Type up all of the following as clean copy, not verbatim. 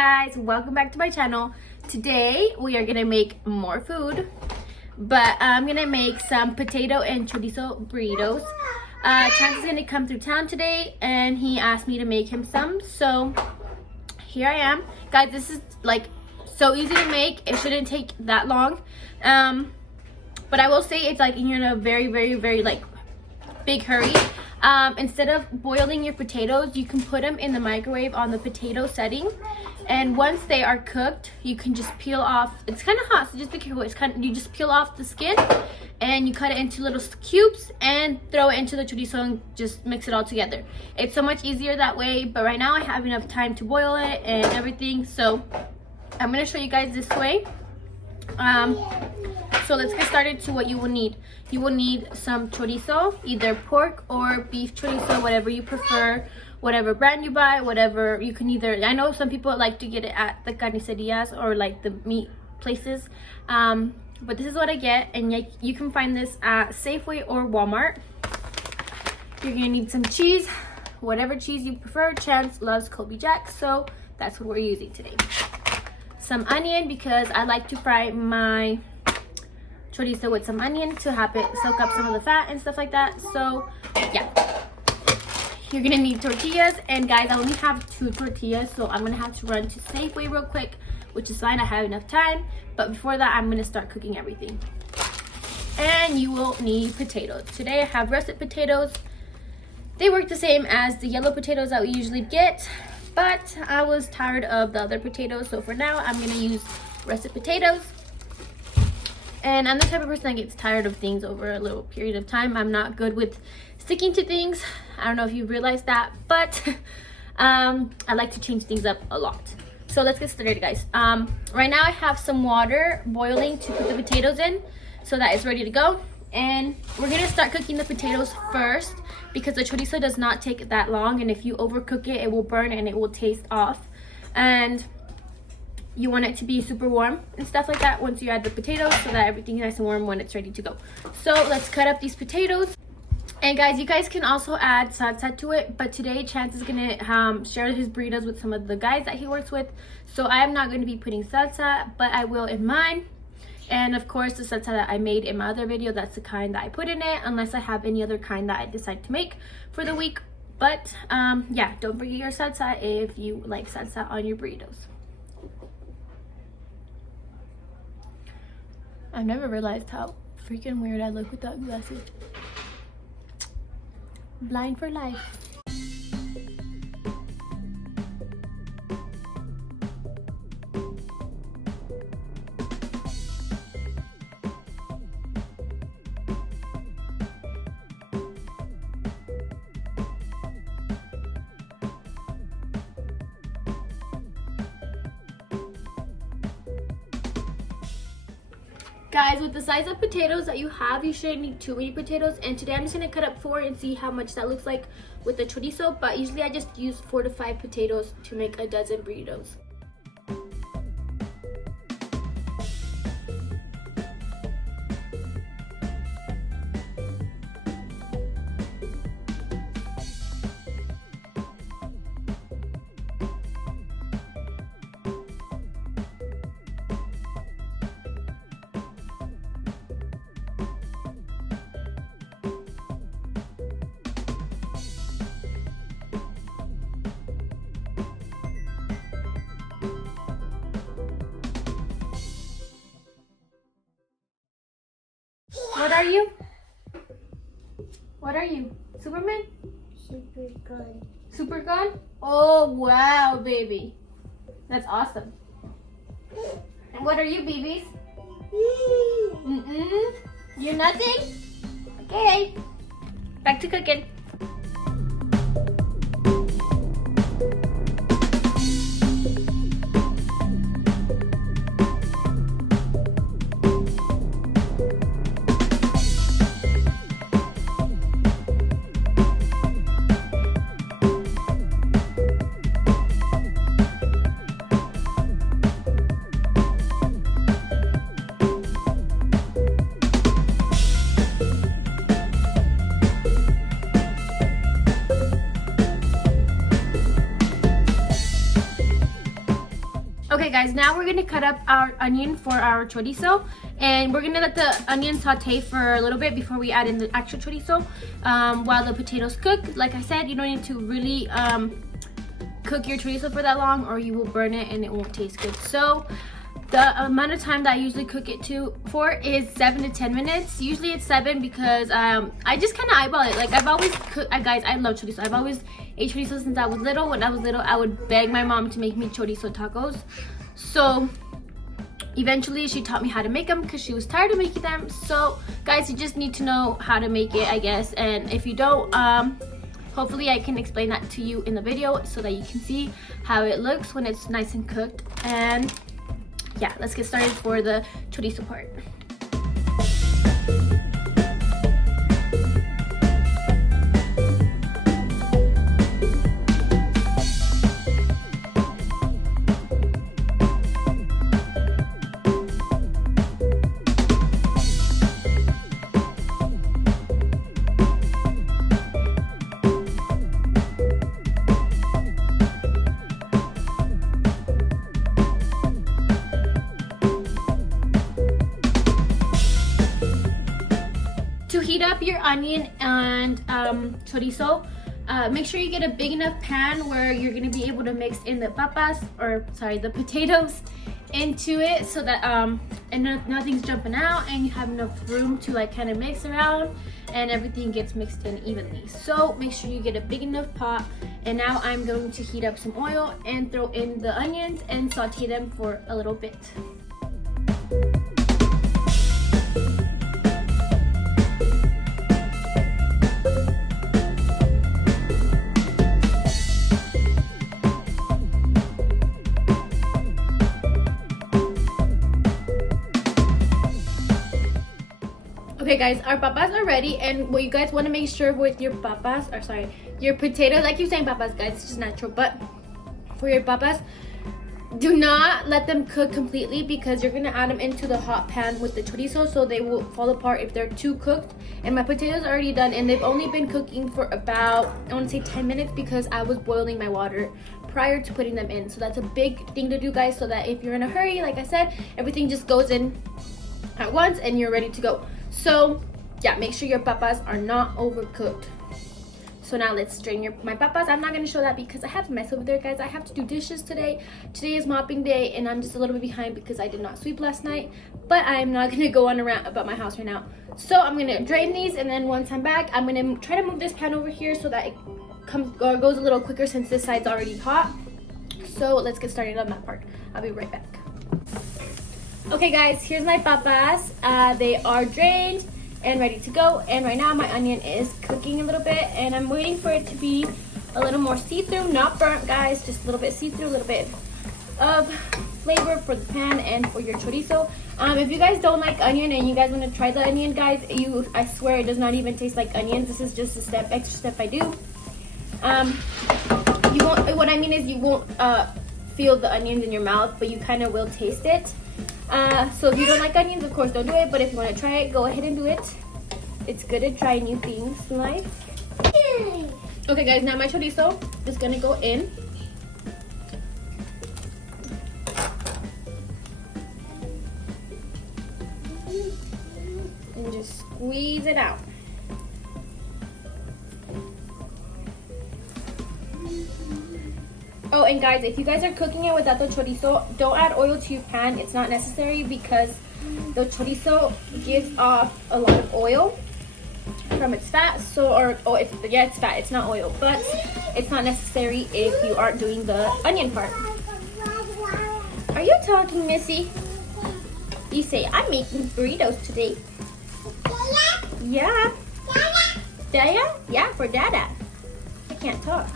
guys, welcome back to my channel. Today we are gonna make more food, but I'm gonna make some potato and chorizo burritos. Chance is gonna come through town today and he asked me to make him some, so here I am. Guys, this is like so easy to make. It shouldn't take that long, but I will say it's like you're in a very like big hurry. Instead of boiling your potatoes, you can put them in the microwave on the potato setting, and once they are cooked, you can just peel off. It's kind of hot, so just be careful. You just peel off the skin and you cut it into little cubes and throw it into the chorizo and just mix it all together. It's so much easier that way, but right now I have enough time to boil it and everything, so I'm going to show you guys this way. So let's get started to what you will need. You will need some chorizo, either pork or beef chorizo, whatever you prefer, whatever brand you buy, whatever. You can either, I know some people like to get it at the carnicerias or like the meat places, but this is what I get, and you can find this at Safeway or Walmart. You're gonna need some cheese, whatever cheese you prefer. Chance loves Colby Jack, so that's what we're using today. Some onion, because I like to fry my chorizo with some onion to have it soak up some of the fat and stuff like that. So yeah, you're gonna need tortillas, and guys, I only have 2 tortillas, so I'm gonna have to run to Safeway real quick, which is fine. I have enough time, but before that I'm gonna start cooking everything. And you will need potatoes. Today I have russet potatoes. They work the same as the yellow potatoes that we usually get, but I was tired of the other potatoes, so for now I'm gonna use russet potatoes. And I'm the type of person that gets tired of things over a little period of time. I'm not good with sticking to things. I don't know if you realized that, but I like to change things up a lot. So let's get started, guys. Right now I have some water boiling to put the potatoes in so that it's ready to go. And we're gonna start cooking the potatoes first because the chorizo does not take that long, and if you overcook it, it will burn and it will taste off. And you want it to be super warm and stuff like that once you add the potatoes, so that everything's nice and warm when it's ready to go. So let's cut up these potatoes. And guys, you guys can also add salsa to it, but today Chance is gonna share his burritos with some of the guys that he works with, so I am not going to be putting salsa, but I will in mine. And of course, the salsa that I made in my other video, that's the kind that I put in it, unless I have any other kind that I decide to make for the week. But yeah, don't forget your salsa if you like salsa on your burritos. I've never realized how freaking weird I look without glasses. Blind for life. Guys, with the size of potatoes that you have, you shouldn't need too many potatoes, and today I'm just going to cut up 4 and see how much that looks like with the chorizo, but usually I just use 4 to 5 potatoes to make a dozen burritos. What are you? What are you? Superman? Super gun. Super gun? Oh, wow, baby. That's awesome. And what are you, babies? You're nothing? Okay. Back to cooking. guys, now we're gonna cut up our onion for our chorizo, and we're gonna let the onion saute for a little bit before we add in the actual chorizo while the potatoes cook. Like I said, you don't need to really cook your chorizo for that long or you will burn it and it won't taste good. So the amount of time that I usually cook it for is 7 to 10 minutes. Usually it's 7 because I just kind of eyeball it. Like I've always cooked, guys, I love chorizo. I've always ate chorizo since I was little. When I was little, I would beg my mom to make me chorizo tacos. So eventually she taught me how to make them because she was tired of making them. So guys, you just need to know how to make it, I guess. And if you don't, hopefully I can explain that to you in the video so that you can see how it looks when it's nice and cooked. And yeah, let's get started for the chorizo part. To heat up your onion and chorizo, make sure you get a big enough pan where you're gonna be able to mix in the the potatoes into it so that and nothing's jumping out and you have enough room to like kind of mix around and everything gets mixed in evenly. So make sure you get a big enough pot, and now I'm going to heat up some oil and throw in the onions and saute them for a little bit. Okay guys, our papas are ready, and what you guys want to make sure with your your potatoes, I keep saying papas guys, it's just natural, but for your papas, do not let them cook completely because you're going to add them into the hot pan with the chorizo, so they will fall apart if they're too cooked. And my potatoes are already done, and they've only been cooking for about, I want to say 10 minutes because I was boiling my water prior to putting them in. So that's a big thing to do guys, so that if you're in a hurry, like I said, everything just goes in at once and you're ready to go. So yeah, make sure your papas are not overcooked. So now let's drain my papas. I'm not going to show that because I have a mess over there guys. I have to do dishes today. Today is mopping day and I'm just a little bit behind because I did not sweep last night. But I'm not going to go on around about my house right now. So I'm going to drain these, and then once I'm back, I'm going to try to move this pan over here so that it goes a little quicker since this side's already hot. So let's get started on that part. I'll be right back. Okay guys, here's my papas. They are drained and ready to go, and right now my onion is cooking a little bit, and I'm waiting for it to be a little more see-through, not burnt guys, just a little bit see-through, a little bit of flavor for the pan and for your chorizo. If you guys don't like onion and you guys want to try the onion guys, I swear it does not even taste like onions. This is just a extra step I do. You won't, what I mean is you won't feel the onions in your mouth, but you kind of will taste it. So if you don't like onions, of course don't do it, but if you want to try it, go ahead and do it. It's good to try new things in life. Okay guys, now my chorizo is gonna go in. And just squeeze it out. Oh, and guys, if you guys are cooking it without the chorizo, don't add oil to your pan. It's not necessary because the chorizo gives off a lot of oil from its fat. So, it's fat. It's not oil, but it's not necessary if you aren't doing the onion part. Are you talking, Missy? You say, I'm making burritos today. Yeah. Dada? Yeah, for Dada. I can't talk.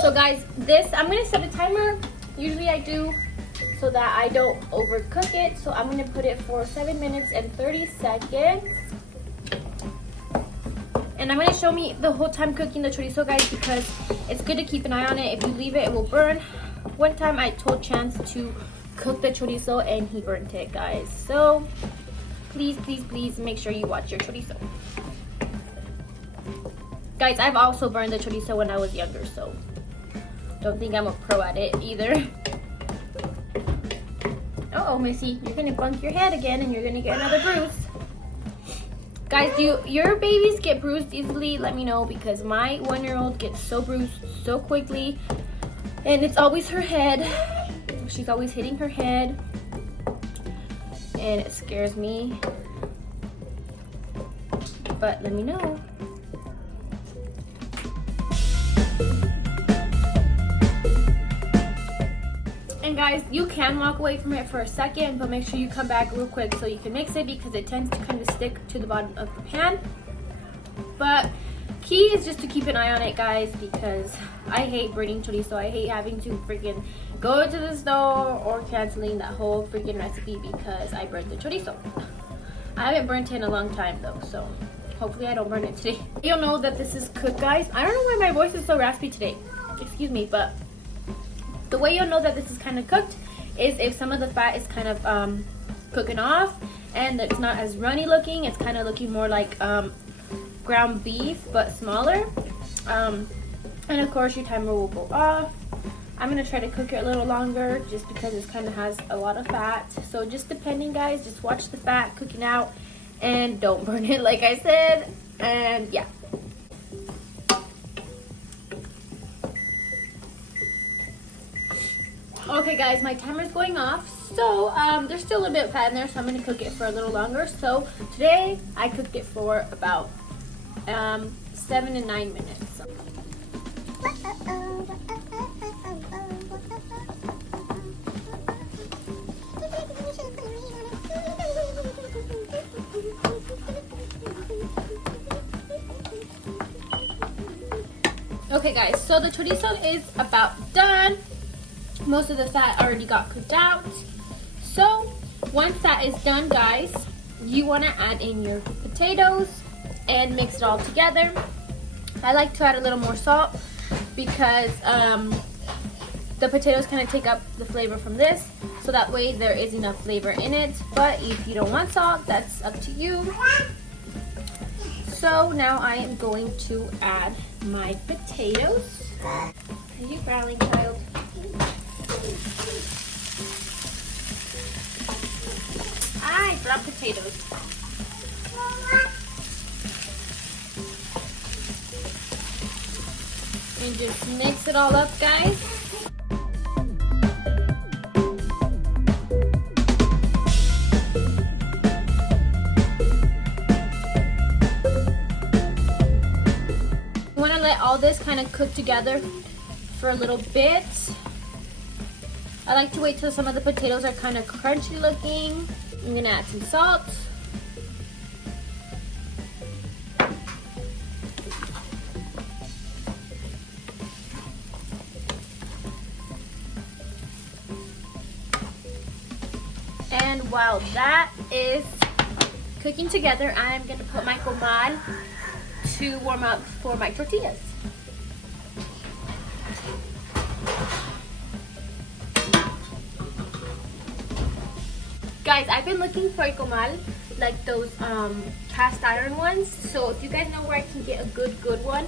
So guys, I'm gonna set a timer. Usually I do so that I don't overcook it. So I'm gonna put it for 7 minutes and 30 seconds. And I'm gonna show me the whole time cooking the chorizo guys, because it's good to keep an eye on it. If you leave it, it will burn. One time I told Chance to cook the chorizo and he burnt it guys. So please, please, please make sure you watch your chorizo. Guys, I've also burned the chorizo when I was younger, so don't think I'm a pro at it either. Uh-oh, Missy, you're gonna bump your head again and you're gonna get another bruise. Guys, do your babies get bruised easily? Let me know, because my 1-year-old gets so bruised so quickly, and it's always her head. She's always hitting her head, and it scares me. But let me know. And guys, you can walk away from it for a second, but make sure you come back real quick so you can mix it, because it tends to kind of stick to the bottom of the pan. But key is just to keep an eye on it, guys, because I hate burning chorizo. I hate having to freaking go to the store or canceling that whole freaking recipe because I burnt the chorizo. I haven't burnt it in a long time though, so hopefully I don't burn it today. You'll know that this is cooked, guys. I don't know why my voice is so raspy today. Excuse me, but the way you'll know that this is kind of cooked is if some of the fat is kind of cooking off and it's not as runny looking. It's kind of looking more like ground beef but smaller. And of course your timer will go off. I'm gonna try to cook it a little longer just because it kind of has a lot of fat. So just depending, guys, just watch the fat cooking out and don't burn it like I said. And yeah. Okay guys, my timer's going off, so there's still a little bit of fat in there, so I'm going to cook it for a little longer. So today I cooked it for about 7 to 9 minutes. Okay guys, so the chorizo is about done. Most of the fat already got cooked out. So once that is done, guys, you want to add in your potatoes and mix it all together. I like to add a little more salt because the potatoes kind of take up the flavor from this, so that way there is enough flavor in it. But if you don't want salt, that's up to you. So now I am going to add my potatoes. Are you growling, child? I dropped potatoes. And just mix it all up, guys. You want to let all this kind of cook together for a little bit. I like to wait till some of the potatoes are kind of crunchy looking. I'm gonna add some salt. And while that is cooking together, I'm gonna put my comal to warm up for my tortillas. Guys, I've been looking for a comal, like those cast iron ones. So if you guys know where I can get a good one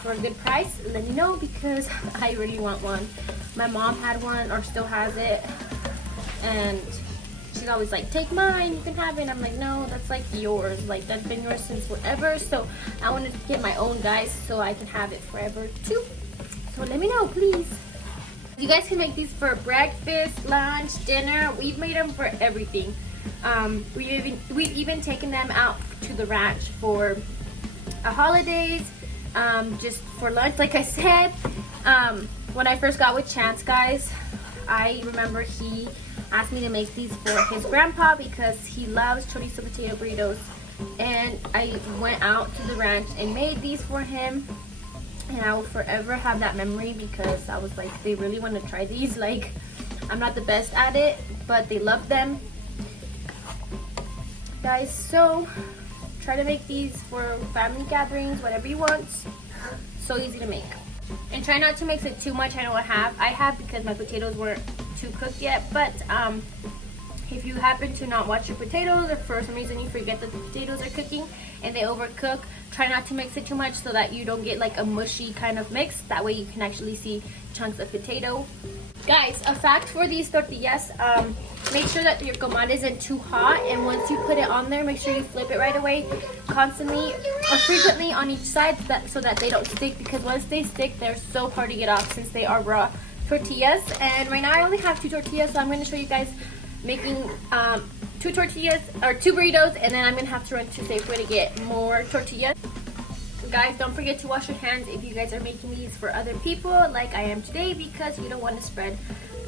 for a good price, let me know, because I really want one. My mom had one, or still has it, and she's always like, take mine, you can have it. And I'm like, no, that's like yours. Like, that's been yours since forever. So I wanted to get my own, guys, so I can have it forever too. So let me know, please. You guys can make these for breakfast, lunch, dinner. We've made them for everything. We've even taken them out to the ranch for holidays, just for lunch. Like I said, when I first got with Chance, guys, I remember he asked me to make these for his grandpa because he loves chorizo potato burritos. And I went out to the ranch and made these for him. And I will forever have that memory, because I was like, they really want to try these. Like, I'm not the best at it, but they love them, guys. So try to make these for family gatherings, whatever you want. So easy to make. And try not to mix it too much. I know I have because my potatoes weren't too cooked yet. But if you happen to not watch your potatoes, or for some reason you forget that the potatoes are cooking and they overcook, try not to mix it too much so that you don't get like a mushy kind of mix. That way you can actually see chunks of potato. Guys, a fact for these tortillas, make sure that your comal isn't too hot, and once you put it on there, make sure you flip it right away, constantly or frequently on each side, so that they don't stick, because once they stick, they're so hard to get off since they are raw tortillas. And right now I only have 2 tortillas, so I'm going to show you guys making 2 tortillas or 2 burritos, and then I'm going to have to run to Safeway to get more tortillas. Guys, don't forget to wash your hands if you guys are making these for other people like I am today, because you don't want to spread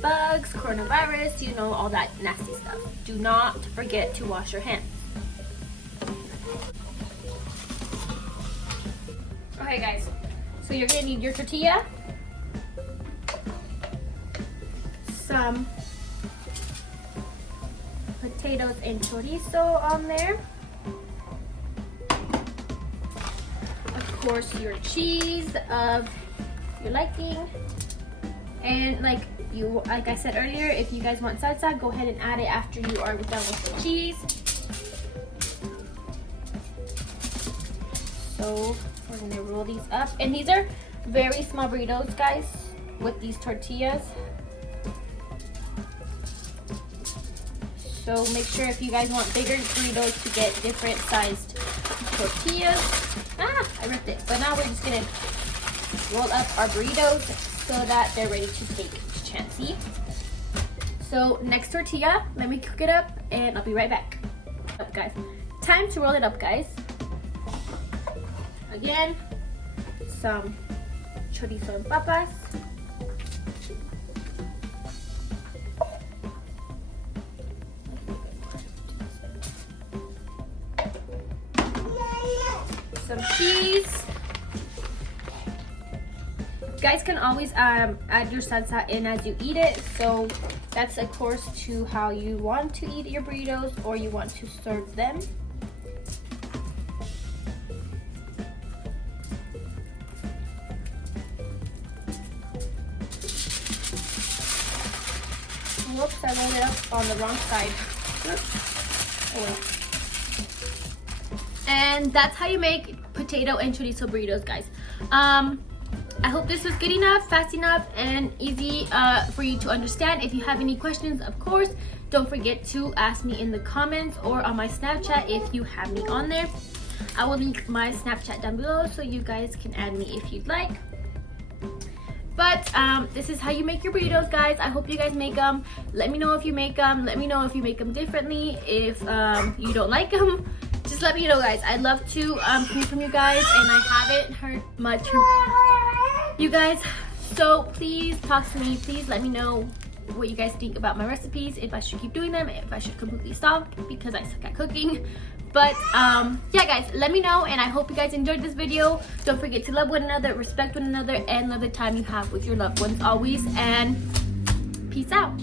bugs, coronavirus, you know, all that nasty stuff. Do not forget to wash your hands. Okay guys, so you're gonna need your tortilla, some potatoes and chorizo on there, of course your cheese of your liking, and like I said earlier, if you guys want salsa, go ahead and add it after you are done with the cheese. So we're gonna roll these up, and these are very small burritos, guys, with these tortillas. So make sure if you guys want bigger burritos to get different sized tortillas. I ripped it. But now we're just gonna roll up our burritos so that they're ready to take chancey. So next tortilla, let me cook it up and I'll be right back. Up, guys. Time to roll it up, guys. Again, some chorizo and papas. Some cheese. You guys can always add your salsa in as you eat it, so that's of course to how you want to eat your burritos or you want to serve them. Whoops, I rolled it up on the wrong side. Oops. Oh, wait. And that's how you make potato and chorizo burritos, guys. I hope this was good enough, fast enough, and easy for you to understand. If you have any questions, of course, don't forget to ask me in the comments or on my Snapchat if you have me on there. I will link my Snapchat down below so you guys can add me if you'd like. But this is how you make your burritos, guys. I hope you guys make them. Let me know if you make them. Let me know if you make them differently. If you don't like them, just let me know, guys. I'd love to hear from you guys, and I haven't heard much from you guys. So please talk to me. Please let me know what you guys think about my recipes, if I should keep doing them, if I should completely stop because I suck at cooking. But yeah, guys, let me know, and I hope you guys enjoyed this video. Don't forget to love one another, respect one another, and love the time you have with your loved ones always, and peace out.